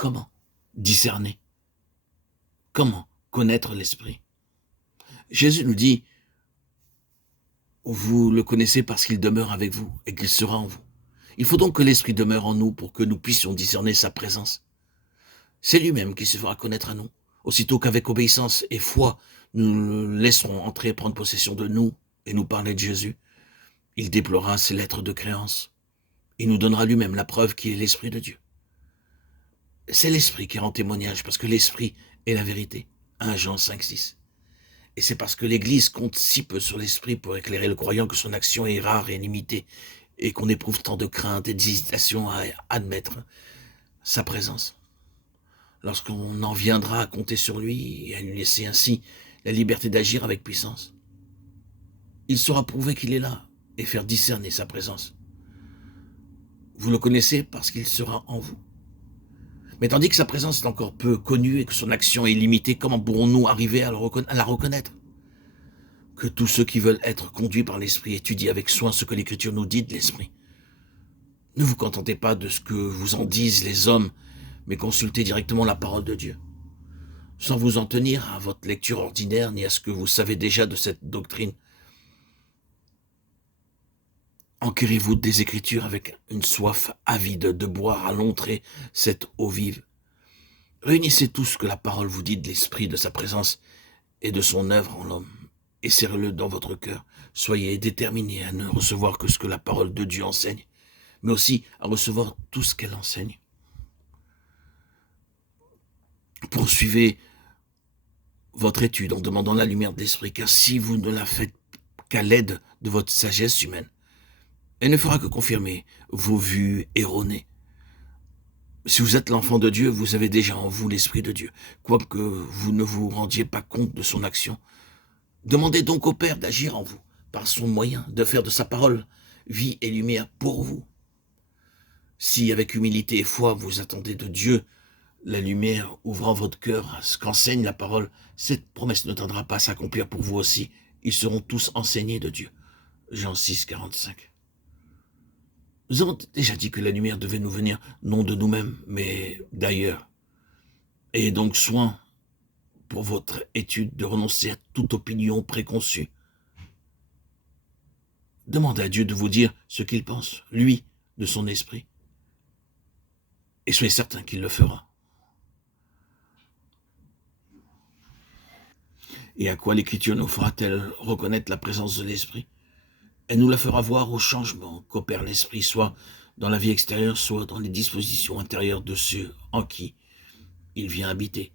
comment discerner? Comment connaître l'Esprit? Jésus nous dit, vous le connaissez parce qu'il demeure avec vous et qu'il sera en vous. Il faut donc que l'Esprit demeure en nous pour que nous puissions discerner sa présence. C'est lui-même qui se fera connaître à nous. Aussitôt qu'avec obéissance et foi, nous le laisserons entrer et prendre possession de nous et nous parler de Jésus, il déploiera ses lettres de créance. Il nous donnera lui-même la preuve qu'il est l'Esprit de Dieu. C'est l'Esprit qui rend témoignage, parce que l'Esprit est la vérité. 1 Jean 5, 6. Et c'est parce que l'Église compte si peu sur l'Esprit pour éclairer le croyant que son action est rare et limitée, et qu'on éprouve tant de crainte et d'hésitation à admettre sa présence. Lorsqu'on en viendra à compter sur lui et à lui laisser ainsi la liberté d'agir avec puissance, il saura prouver qu'il est là et faire discerner sa présence. Vous le connaissez parce qu'il sera en vous. Mais tandis que sa présence est encore peu connue et que son action est limitée, comment pourrons-nous arriver à la reconnaître? Que tous ceux qui veulent être conduits par l'Esprit étudient avec soin ce que l'Écriture nous dit de l'Esprit. Ne vous contentez pas de ce que vous en disent les hommes, mais consultez directement la parole de Dieu. Sans vous en tenir à votre lecture ordinaire ni à ce que vous savez déjà de cette doctrine. Enquérez-vous des Écritures avec une soif avide de boire à l'entrée cette eau vive. Réunissez tout ce que la parole vous dit de l'Esprit, de sa présence et de son œuvre en l'homme, et serrez-le dans votre cœur. Soyez déterminés à ne recevoir que ce que la parole de Dieu enseigne, mais aussi à recevoir tout ce qu'elle enseigne. Poursuivez votre étude en demandant la lumière de l'Esprit, car si vous ne la faites qu'à l'aide de votre sagesse humaine, elle ne fera que confirmer vos vues erronées. Si vous êtes l'enfant de Dieu, vous avez déjà en vous l'Esprit de Dieu, quoique vous ne vous rendiez pas compte de son action. Demandez donc au Père d'agir en vous, par son moyen, de faire de sa parole vie et lumière pour vous. Si, avec humilité et foi, vous attendez de Dieu la lumière ouvrant votre cœur à ce qu'enseigne la parole, cette promesse ne tardera pas à s'accomplir pour vous aussi. Ils seront tous enseignés de Dieu. Jean 6, 45. Nous avons déjà dit que la lumière devait nous venir non de nous-mêmes, mais d'ailleurs. Ayez donc soin, pour votre étude, de renoncer à toute opinion préconçue. Demandez à Dieu de vous dire ce qu'il pense, lui, de son esprit. Et soyez certain qu'il le fera. Et à quoi l'Écriture nous fera-t-elle reconnaître la présence de l'Esprit? Elle nous la fera voir au changement qu'opère l'Esprit, soit dans la vie extérieure, soit dans les dispositions intérieures de ceux en qui il vient habiter.